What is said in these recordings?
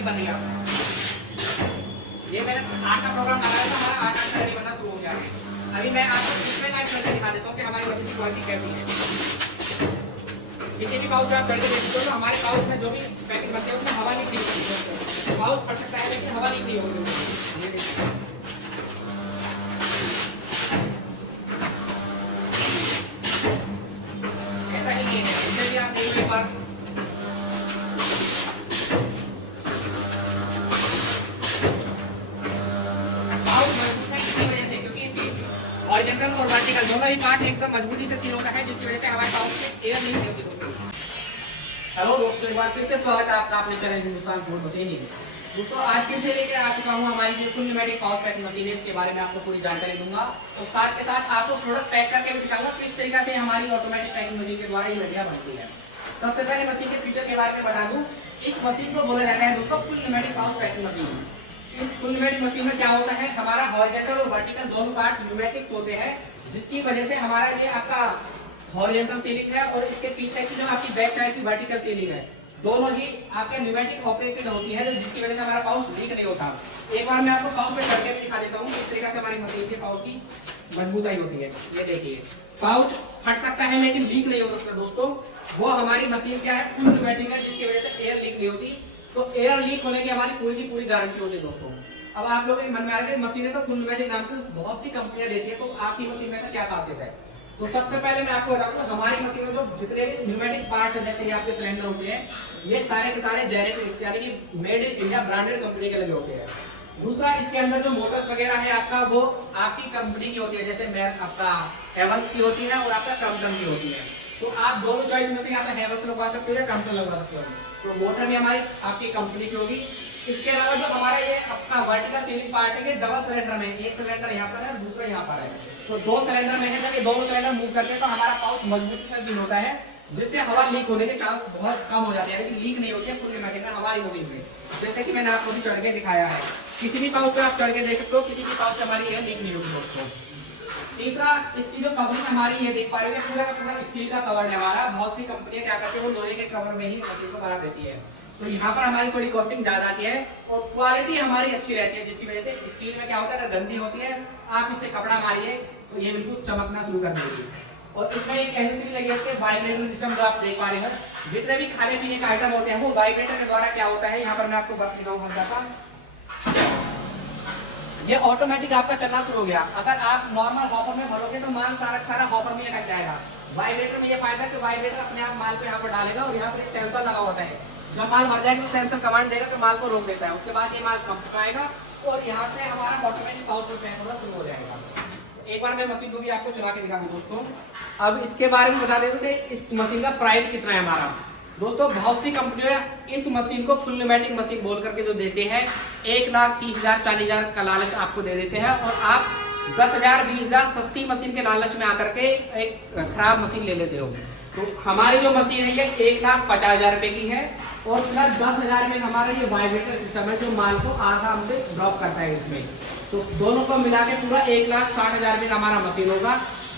नहीं बन रही है आपको। ये मैंने 8 का प्रोग्राम लगाया था, हमारा 8 से रेडी बनना शुरू हो गया है। अभी मैं आपको डिस्प्ले लाइव करके दिखा देता हूँ कि हमारी मशीन की क्वालिटी कैसी है। किसी भी पाउच आप करके देख सकते हो, हमारे पाउच में जो भी पैकेट बनते हैं उसमें हवा लीक नहीं होती। पाउच फट सकता है लेकिन हवा लीक नहीं होगी। ऐसा ही है, इससे भी आप एक बार हॉरिजॉन्टल और वर्टिकल दोनों ही पार्ट एकदम मजबूती से सील होता है, जिसकी वजह से हमारे पाउच में एयर नहीं होती। हेलो दोस्तों, एक बार फिर से स्वागत है आपका अपने चैनल हिंदुस्तान फूड मशीनिंग। दोस्तों आज फिर से लेकर आ चुका हूँ हमारी जो full pneumatic pouch packing machine है, इसके बारे में आपको पूरी जानकारी दूंगा और साथ के साथ आपको प्रोडक्ट पैक करके भी दिखाऊंगा किस तरीके से हमारी ऑटोमेटिक पैकिंग मशीन के द्वारा ये लड़ियाँ बनती है। सबसे पहले मशीन के फीचर के बारे में बता दूं, इस मशीन को बोला जाता है दोस्तों full pneumatic pouch packing machine. इस फुल न्यूमेटिक मशीन में क्या होता है, हमारा हॉरिजॉन्टल और वर्टिकल दोनों पार्ट न्यूमेटिक होते हैं, जिसकी वजह से हमारा ये आपका हॉरिजॉन्टल सीलिंग है और इसके पीछे की जो आपकी बैक साइड की वर्टिकल सीलिंग है, दोनों ही आपके न्यूमेटिक ऑपरेटेड होती है, जिसकी वजह से हमारा पाउच लीक नहीं होता। एक बार मैं आपको पाउच पे करके भी दिखा देता हूँ किस तरीके से हमारी मशीन के पाउच की मजबूताई होती है। ये देखिए, पाउच फट सकता है लेकिन लीक नहीं हो सकता दोस्तों। वो हमारी मशीन क्या है, फुल न्यूमेटिक है, जिसकी वजह से एयर लीक नहीं होती। तो एयर लीक होने की हमारी पूरी की पूरी गारंटी होती है दोस्तों। अब आप लोग मन में आ रहे हैं मशीनें तो फुल न्यूमेटिक नाम से बहुत सी कंपनियां देती है, तो आपकी मशीन में का क्या खासियत है। तो सबसे पहले मैं आपको बता दूं, हमारी मशीन में जो जितने भी न्यूमेटिक पार्ट्स हैं, जैसे आपके सिलेंडर होते हैं, ये सारे के सारे जेनेटिक्स यानी कि made in India branded company के लगे होते हैं। दूसरा, इसके अंदर जो मोटर्स वगैरह है आपका, वो आपकी कंपनी की होती है, जैसे आपका हेवल्स की होती है और आपका क्रम्पटन की होती है। तो आप दोनों चॉइस में से या तो हेवल्स लगवा सकते हो या क्रम्पटन लगवा सकते हो। तो मोटर भी हमारी आपकी कंपनी की होगी। इसके अलावा जो हमारा ये अपना वर्टिकल सीलिंग पार्ट है, ये डबल सिलेंडर में, एक सिलेंडर यहाँ पर है और दूसरा यहाँ पर है। तो दो सिलेंडर में है, जब ये दोनों सिलेंडर मूव करते हैं तो हमारा पाउच मजबूती से सील होता है, जिससे हवा लीक होने के चांस बहुत कम हो जाते हैं, लेकिन लीक नहीं होती है फुल न्यूमेटिक में हमारी मशीन में। जैसे कि मैंने आपको भी चढ़ के दिखाया है, किसी भी पाउच पे आप चढ़ के देख सकते हो, किसी भी पाउच से हमारी एयर लीक नहीं होगी दोस्तों। तीसरा, इसकी जो कवरिंग हमारी ये देख पा रहे हो, पूरा का पूरा स्टील का कवर है हमारा। बहुत सी कंपनियां क्या करती है, वो लोहे के कवर में ही मशीन को बना देती है, तो यहाँ पर हमारी थोड़ी कॉस्टिंग ज्यादा आती है और क्वालिटी हमारी अच्छी रहती है, जिसकी वजह से स्टील में क्या होता है, अगर गंदी होती है आप इस पे कपड़ा मारिए तो ये बिल्कुल चमकना शुरू कर देगी। और इसमें एक एसेसरी लगी होती है वाइब्रेटर सिस्टम, जो आप देख पा रहे हैं। जितने भी खाने पीने का आइटम होते हैं वो वाइब्रेटर के द्वारा क्या होता है, यहाँ पर मैं आपको बात दिखाऊँ हल्का सा, ये ऑटोमेटिक आपका चलना शुरू हो गया। अगर आप नॉर्मल हॉपर में भरोगे तो माल सारा हॉपर में अटक जाएगा। वाइब्रेटर में ये फायदा है कि वाइब्रेटर अपने आप माल को यहाँ पर डालेगा और यहाँ पर एक सेंसर लगा होता है, जब माल भर जाएगा तो सेंसर कमांड देगा तो माल को रोक देता है। उसके बाद ये माल कम आएगा और यहाँ से हमारा ऑटोमेटिक पाउच में पैक होना शुरू हो जाएगा। एक बार मैं मशीन को भी आपको चला के दिखाऊंगा दोस्तों। अब इसके बारे में बता दें कि इस मशीन का प्राइस कितना है हमारा। दोस्तों बहुत सी कंपनियां इस मशीन को फुल न्यूमेटिक मशीन बोल करके जो देते हैं, 1,30,000 40,000 का लालच आपको दे देते हैं और आप 10,000 20,000 सस्ती मशीन के लालच में आकर के एक खराब मशीन ले लेते हो। तो हमारी जो मशीन है ये 1,50,000 रुपए की है और प्लस 10,000 में हमारा ये वाइब्रेटर सिस्टम है, जो माल को आधा हमसे ड्रॉप करता है इसमें। तो दोनों को मिला के पूरा 1,60,000 रुपए का हमारा मशीन होगा,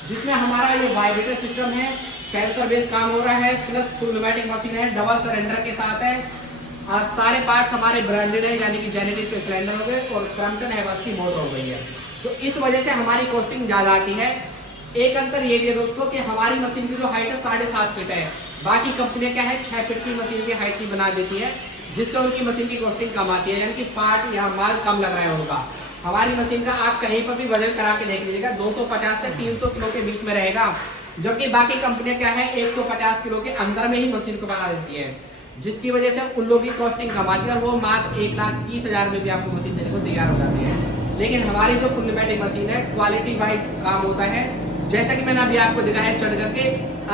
जिसमें हमारा ये वाइब्रेटर सिस्टम है, सेंसर बेस्ड काम हो रहा है, प्लस फुल न्यूमेटिक मशीन है, डबल सिलेंडर के साथ है और सारे पार्ट्स हमारे ब्रांडेड है, यानी कि जेनेटिक्स के सिलेंडर हो गए और क्रम्पटन हेवल्स की मोटर हो गई है। तो इस वजह से हमारी कॉस्टिंग ज्यादा आती है। एक अंतर ये भी है दोस्तों कि हमारी मशीन की जो हाइट है 7.5 फीट है, बाकी कंपनियां क्या है 6 फीट की मशीन की हाइट की बना देती है, जिससे उनकी मशीन की कॉस्टिंग कम आती है, यानी कि पार्ट या माल कम लग रहा है उनका। हमारी मशीन का आप कहीं पर भी वजन करा के देख लीजिएगा 250 से 300 किलो के बीच में रहेगा, जबकि बाकी कंपनियां क्या है 150 किलो के अंदर में ही मशीन को बना देती है, जिसकी वजह से उन लोगों की कॉस्टिंग कम आती है और वो मात्र 1,30,000 में भी आपको मशीन देने को तैयार हो जाती है। लेकिन हमारी जो फुल न्यूमेटिक मशीन है क्वालिटी वाइज काम होता है, जैसा कि मैंने अभी आपको दिखाया चढ़ करके।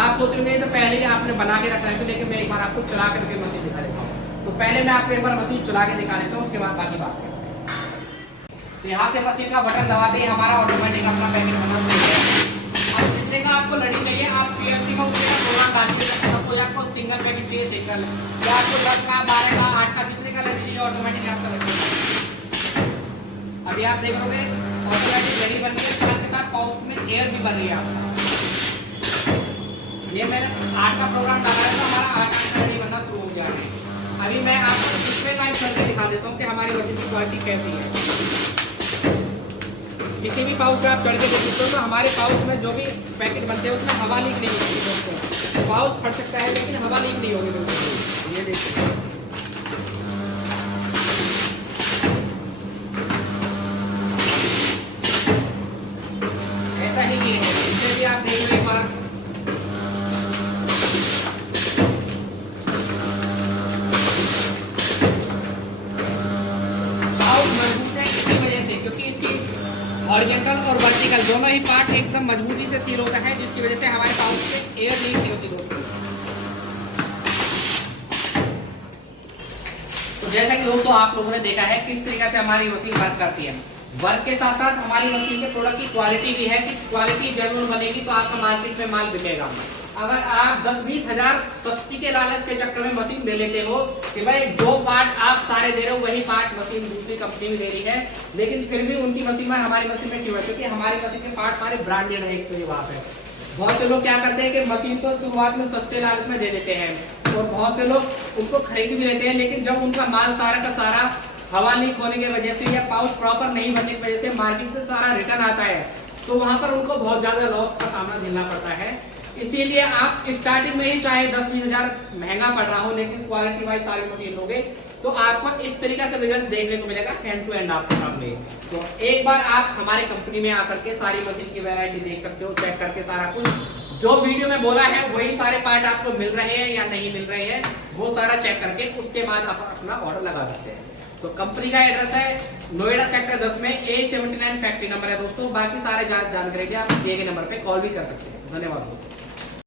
आप सोच रहे हैं तो पहले ही आपने बना के रखना है, तो लेकिन मैं एक बार आपको चला करके मशीन दिखा देता हूँ। तो पहले मैं आपको एक बार मशीन चला के दिखा देता हूँ, उसके बाद बाकी बात करते हैं। तो यहाँ से मशीन का बटन दबाते ही हमारा ऑटोमेटिक अपना पैकेट बना शुरू है। अब जितने का आपको लड़ी चाहिए आप CNC का उतने का प्रोग्राम डाल दीजिए। सपोज आपको सिंगल पैकेट चाहिए सिंगल, या आपको 10 का 12 का 8 का जितने का लड़ी चाहिए ऑटोमेटिक आपका लगेगा। अभी आप देखोगे ऑटोमेटिक लड़ी बन रही है, साथ के साथ पाउच में एयर भी बन रही है आपका। ये मैंने 8 का प्रोग्राम डाला है तो हमारा 8 का लड़ी बनना शुरू हो गया है। अभी मैं आपको डिस्प्ले लाइव करके दिखा देता हूँ कि हमारी मशीन की क्वालिटी कैसी है। किसी भी पाउच में आप चढ़ के देख सकते हो तो हमारे पाउच में जो भी पैकेट बनते हैं उसमें हवा लीक नहीं होती दोस्तों। पाउच फट सकता है लेकिन हवा लीक नहीं होगी दोस्तों। ये देखिए ऐसा ही है, इससे भी आप देख लो एक बार। पाउच मजबूत है इसी वजह से, क्योंकि इसकी हॉरिजॉन्टल और वर्टिकल दोनों ही पार्ट एकदम मजबूती से सील होता है, जिसकी वजह से हमारे पाउच से एयर लीक नहीं होती दोस्तों। तो जैसा कि दोस्तों आप लोगों ने देखा है किस तरीके से हमारी मशीन वर्क करती है। वर्क के साथ साथ हमारी मशीन के प्रोडक्ट की क्वालिटी भी है कि क्वालिटी जेन्युइन बनेगी तो आपका मार्केट में माल बिकेगा। अगर आप 10-20 हजार सस्ती के लालच के चक्कर में मशीन ले लेते हो कि भाई जो पार्ट आप सारे दे रहे हो वही पार्ट मशीन दूसरी कंपनी में दे रही है, लेकिन फिर भी उनकी मशीन में हमारी मशीन में क्यों है, क्योंकि हमारी मशीन के पार्ट सारे ब्रांडेड है। एक तो ये बात है। बहुत से लोग क्या करते हैं कि मशीन तो शुरुआत में सस्ते लालच में दे देते हैं और बहुत से लोग उनको खरीद भी लेते हैं, लेकिन जब उनका माल सारा का सारा हवा लीक होने की वजह से या पाउच प्रॉपर नहीं बनने की वजह से मार्केट से सारा रिटर्न आता है, तो वहां पर उनको बहुत ज्यादा लॉस का सामना झेलना पड़ता है। इसीलिए आप स्टार्टिंग में ही चाहे 10-20 हजार महंगा पड़ रहा हो, लेकिन क्वालिटी वाइज सारी मशीन लोगे तो आपको इस तरीके से रिजल्ट देखने को मिलेगा हैंड टू हैंड आपके सामने। तो एक बार आप हमारी कंपनी में आकर के सारी मशीन की वैरायटी देख सकते हो, चेक करके सारा कुछ जो वीडियो में बोला है वही सारे पार्ट आपको मिल रहे हैं या नहीं मिल रहे हैं वो सारा चेक करके उसके बाद आप अपना ऑर्डर लगा सकते हैं। तो कंपनी का एड्रेस है नोएडा सेक्टर 10 में A79 फैक्ट्री नंबर है दोस्तों। बाकी सारे जानकारी आप दिए गए नंबर पे कॉल भी कर सकते हैं। धन्यवाद दोस्तों।